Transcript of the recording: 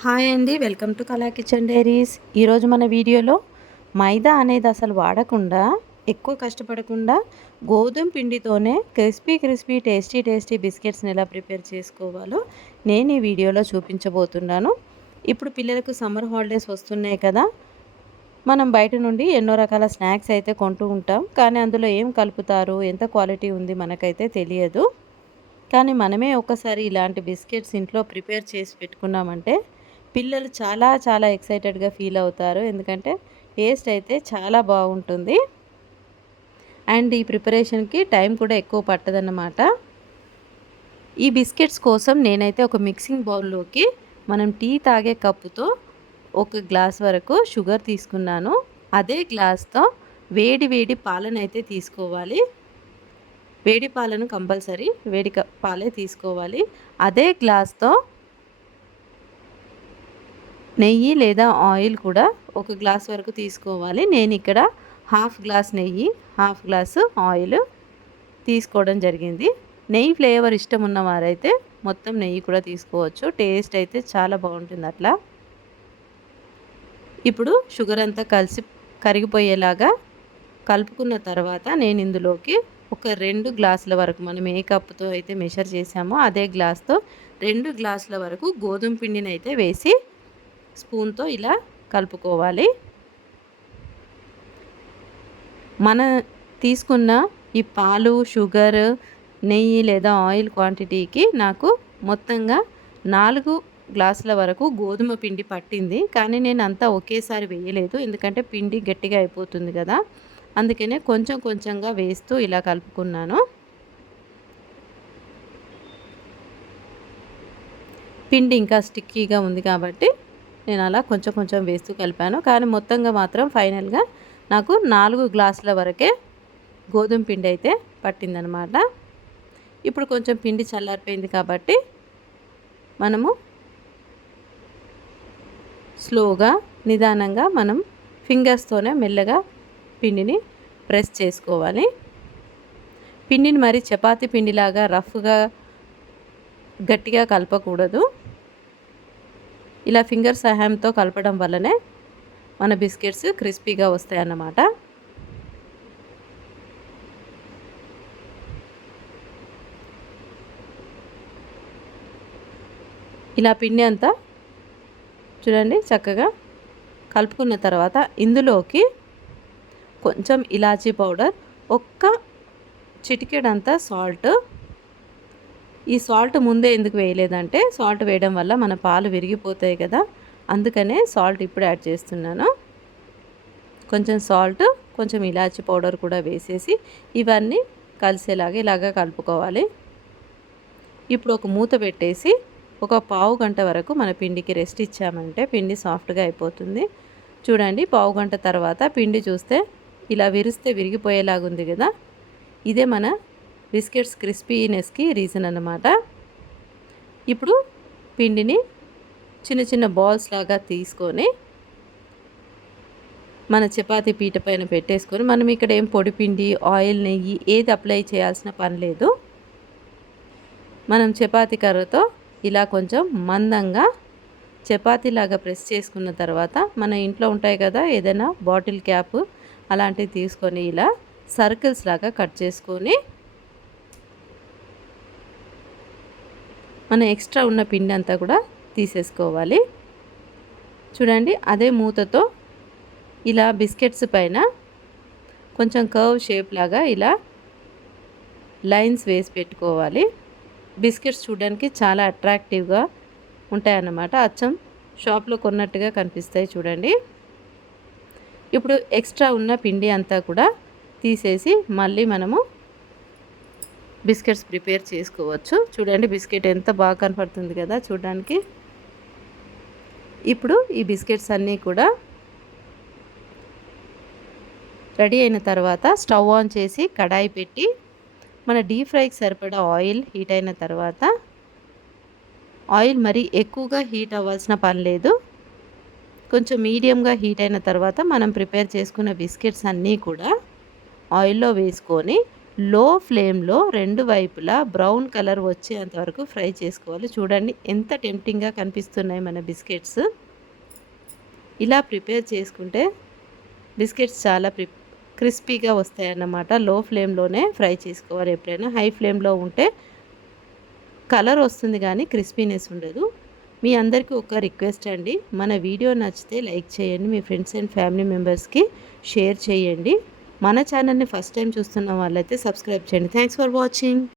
Hi అండి. Welcome to కళా kitchen diaries. ఈరోజు మన వీడియోలో మైదా అనేది అసలు వాడకుండా, ఎక్కువ కష్టపడకుండా గోధుమ పిండితోనే క్రిస్పీ టేస్టీ బిస్కెట్స్ని ఎలా ప్రిపేర్ చేసుకోవాలో నేను ఈ వీడియోలో చూపించబోతున్నాను. ఇప్పుడు పిల్లలకు సమ్మర్ హాలిడేస్ వస్తున్నాయి కదా. మనం బయట నుండి ఎన్నో రకాల స్నాక్స్ అయితే కొంటూ ఉంటాం. కానీ అందులో ఏం కలుపుతారు, ఎంత క్వాలిటీ ఉంది మనకైతే తెలియదు. కానీ మనమే ఒకసారి ఇలాంటి బిస్కెట్స్ ఇంట్లో ప్రిపేర్ చేసి పెట్టుకున్నామంటే పిల్లలు చాలా ఎక్సైటెడ్‌గా ఫీల్ అవుతారు. ఎందుకంటే టేస్ట్ అయితే చాలా బాగుంటుంది. అండ్ ఈ ప్రిపరేషన్‌కి టైం కూడా ఎక్కువ పట్టదన్నమాట. ఈ బిస్కెట్స్ కోసం నేనైతే ఒక మిక్సింగ్ బౌల్‌లోకి మనం టీ తాగే కప్పుతో ఒక గ్లాస్ వరకు షుగర్ తీసుకున్నాను. అదే గ్లాస్‌తో వేడి పాలనైతే తీసుకోవాలి. వేడి పాలను కంపల్సరీ పాలే తీసుకోవాలి. అదే గ్లాస్‌తో నెయ్యి లేదా ఆయిల్ కూడా ఒక గ్లాస్ వరకు తీసుకోవాలి. నేను ఇక్కడ హాఫ్ గ్లాస్ నెయ్యి, హాఫ్ గ్లాసు ఆయిల్ తీసుకోవడం జరిగింది. నెయ్యి ఫ్లేవర్ ఇష్టం ఉన్నవారైతే మొత్తం నెయ్యి కూడా తీసుకోవచ్చు. టేస్ట్ అయితే చాలా బాగుంటుంది అట్లా. ఇప్పుడు షుగర్ అంతా కరిగిపోయేలాగా కలుపుకున్న తర్వాత నేను ఇందులోకి ఒక 2 గ్లాసుల వరకు, మనం ఏ కప్పుతో అయితే మెషర్ చేసామో అదే గ్లాస్తో 2 గ్లాసుల వరకు గోధుమ పిండిని అయితే వేసి స్పూన్తో ఇలా కలుపుకోవాలి. మన తీసుకున్న ఈ పాలు, షుగర్, నెయ్యి లేదా ఆయిల్ క్వాంటిటీకి నాకు మొత్తంగా 4 గ్లాసుల వరకు గోధుమ పిండి పట్టింది. కానీ నేను అంతా ఒకేసారి వేయలేదు, ఎందుకంటే పిండి గట్టిగా అయిపోతుంది కదా. అందుకనే కొంచెంగా వేస్తూ ఇలా కలుపుకున్నాను. పిండి ఇంకా స్టిక్కీగా ఉంది కాబట్టి నేను అలా కొంచెం వేస్తూ కలిపాను. కానీ మొత్తంగా మాత్రం ఫైనల్గా నాకు 4 గ్లాసుల వరకే గోధుమ పిండి అయితే పట్టిందనమాట. ఇప్పుడు కొంచెం పిండి చల్లారిపోయింది కాబట్టి మనము స్లోగా, నిదానంగా మనం ఫింగర్స్తోనే మెల్లగా పిండిని ప్రెస్ చేసుకోవాలి. పిండిని మరి చపాతీ పిండిలాగా రఫ్గా గట్టిగా కలపకూడదు. ఇలా ఫింగర్ సహాయంతో కలపడం వల్లనే మన బిస్కెట్స్ క్రిస్పీగా వస్తాయి అన్నమాట. ఇలా పిండి అంతా చూడండి చక్కగా కలుపుకున్న తర్వాత ఇందులోకి కొంచెం ఇలాచీ పౌడర్, ఒక్క చిటికెడంతా సాల్ట్. ఈ సాల్ట్ ముందే ఎందుకు వేయలేదంటే, సాల్ట్ వేయడం వల్ల మన పాలు విరిగిపోతాయి కదా, అందుకనే సాల్ట్ ఇప్పుడు యాడ్ చేస్తున్నాను. కొంచెం సాల్ట్, కొంచెం ఇలాచీ పౌడర్ కూడా వేసేసి ఇవన్నీ కలిసేలాగా ఇలాగా కలుపుకోవాలి. ఇప్పుడు ఒక మూత పెట్టేసి ఒక పావు గంట వరకు మన పిండికి రెస్ట్ ఇచ్చామంటే పిండి సాఫ్ట్గా అయిపోతుంది. చూడండి, పావు గంట తర్వాత పిండి చూస్తే ఇలా విరిస్తే విరిగిపోయేలాగుంది కదా. ఇదే మన బిస్కెట్స్ క్రిస్పీనెస్కి రీజన్ అన్నమాట. ఇప్పుడు పిండిని చిన్న బాల్స్ లాగా తీసుకొని మన చపాతీ పీట పైన పెట్టేసుకొని, మనం ఇక్కడ ఏం పొడి పిండి, ఆయిల్, నెయ్యి ఏది అప్లై చేయాల్సిన పని లేదు. మనం చపాతీ కర్రతో ఇలా కొంచెం మందంగా చపాతీలాగా ప్రెస్ చేసుకున్న తర్వాత మన ఇంట్లో ఉంటాయి కదా, ఏదైనా బాటిల్ క్యాప్ అలాంటివి తీసుకొని ఇలా సర్కిల్స్ లాగా కట్ చేసుకొని మన ఎక్స్ట్రా ఉన్న పిండి అంతా కూడా తీసేసుకోవాలి. చూడండి, అదే మూతతో ఇలా బిస్కెట్స్ పైన కొంచెం కర్వ్ షేప్ లాగా ఇలా లైన్స్ వేసి పెట్టుకోవాలి. బిస్కెట్స్ చూడడానికి చాలా అట్రాక్టివ్గా ఉంటాయన్నమాట. అచ్చం షాప్లో కొన్నట్టుగా కనిపిస్తాయి చూడండి. ఇప్పుడు ఎక్స్ట్రా ఉన్న పిండి అంతా కూడా తీసేసి మళ్ళీ మనము బిస్కెట్స్ ప్రిపేర్ చేసుకోవచ్చు. చూడండి, బిస్కెట్ ఎంత బాగా కనపడుతుంది కదా చూడడానికి. ఇప్పుడు ఈ బిస్కెట్స్ అన్నీ కూడా రెడీ అయిన తర్వాత స్టవ్ ఆన్ చేసి కడాయి పెట్టి మన డీప్ ఫ్రైకి సరిపడా ఆయిల్ హీట్ అయిన తర్వాత, ఆయిల్ మరి ఎక్కువగా హీట్ అవ్వాల్సిన పని లేదు, కొంచెం మీడియంగా హీట్ అయిన తర్వాత మనం ప్రిపేర్ చేసుకున్న బిస్కెట్స్ అన్నీ కూడా ఆయిల్లో వేసుకొని లో ఫ్లేమ్లో రెండు వైపులా బ్రౌన్ కలర్ వచ్చేంత వరకు ఫ్రై చేసుకోవాలి. చూడండి ఎంత టెంప్టింగ్గా కనిపిస్తున్నాయి మన బిస్కెట్స్. ఇలా ప్రిపేర్ చేసుకుంటే బిస్కెట్స్ చాలా క్రిస్పీగా వస్తాయన్నమాట. లో ఫ్లేమ్లోనే ఫ్రై చేసుకోవాలి ఎప్పుడైనా. హై ఫ్లేమ్లో ఉంటే కలర్ వస్తుంది కానీ క్రిస్పీనెస్ ఉండదు. మీ అందరికీ ఒక రిక్వెస్ట్ అండి, మన వీడియో నచ్చితే లైక్ చేయండి, మీ ఫ్రెండ్స్ అండ్ ఫ్యామిలీ మెంబర్స్కి షేర్ చేయండి. మన ఛానల్ని ఫస్ట్ టైం చూస్తున్న వాళ్ళైతే సబ్స్క్రైబ్ చేయండి. Thanks for watching.